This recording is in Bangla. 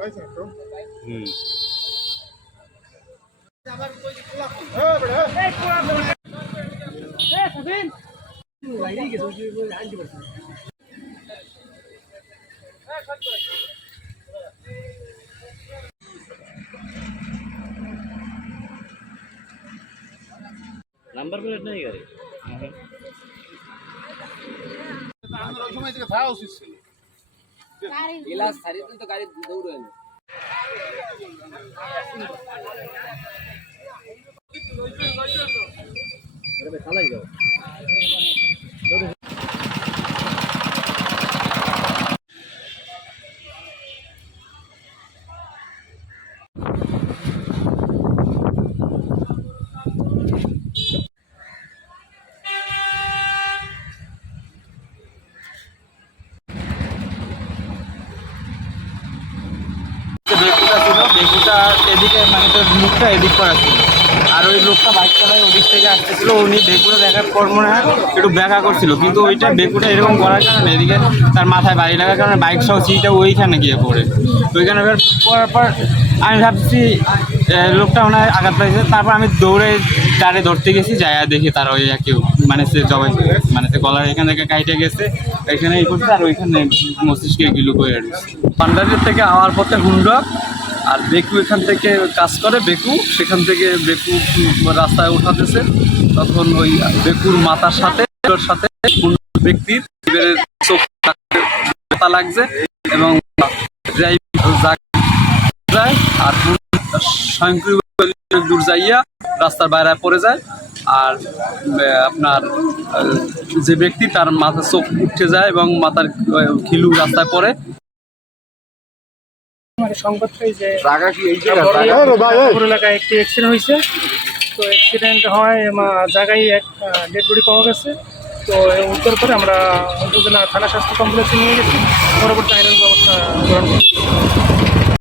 হুম নাম্বার প্লেট নেই গাড়ি ওই সময় থেকে থাকা উচিত ছিল। গ্লাস ছাড়িয়ে তো গাড়ি দৌড়ে এলো। চালাই যাও বেকুটা ছিল, বেকুটা এদিকে মানে তোর মুখটা এদিক করা ছিল, আর ওই লোকটা বাইক চালায় ওদিক থেকে আসতেছিল, উনি বেকুটা দেখার পর মনে হয় একটু ব্যাকা করছিল, কিন্তু ওইটা বেকুটা এরকম করার কারণে এদিকে তার মাথায় বাড়ি লাগার কারণে বাইক সহ সিটটা ওইখানে গিয়ে পড়ে। ওইখানে পড়ার পর আমি ভাবছি লোকটা মনে হয় আঘাত পাইছে, তারপর আমি দৌড়ে ডারে ধরতে গেছি, যাই দেখি তার ওই কেউ মানে সে জবাই মানে সে গলার এখান থেকে কাইটে গেছে, এখানে এই করছে, আর ওইখানে মস্তিষ্কে গিলু করে পান্ডারির থেকে আমার পথে হুন্ডা, আর বেকু এখান থেকে কাজ করে, বেকু সেখান থেকে বেকু রাস্তায় উঠাতেছে, তখন ওই বেকুর মাথার সাথে ব্যক্তির চোখ ব্যথা লাগছে এবং যায়, আর স্বয়ংক্রিয় দূর যাইয়া রাস্তার বাইরে পড়ে যায়, আর আপনার যে ব্যক্তি তার মাথার চোখ উঠে যায় এবং মাথার খিলু রাস্তায় পড়ে। সংবাদ পাই যে এলাকায় একটি অ্যাক্সিডেন্ট হয়েছে। তো অ্যাক্সিডেন্ট হয় জায়গায় এক ডেড বডি পাওয়া গেছে। তো উত্তর করে আমরা উপজেলা থানা স্বাস্থ্য কমপ্লেক্সে নিয়ে গেছি, পরবর্তী আইনের ব্যবস্থা গ্রহণ করছি।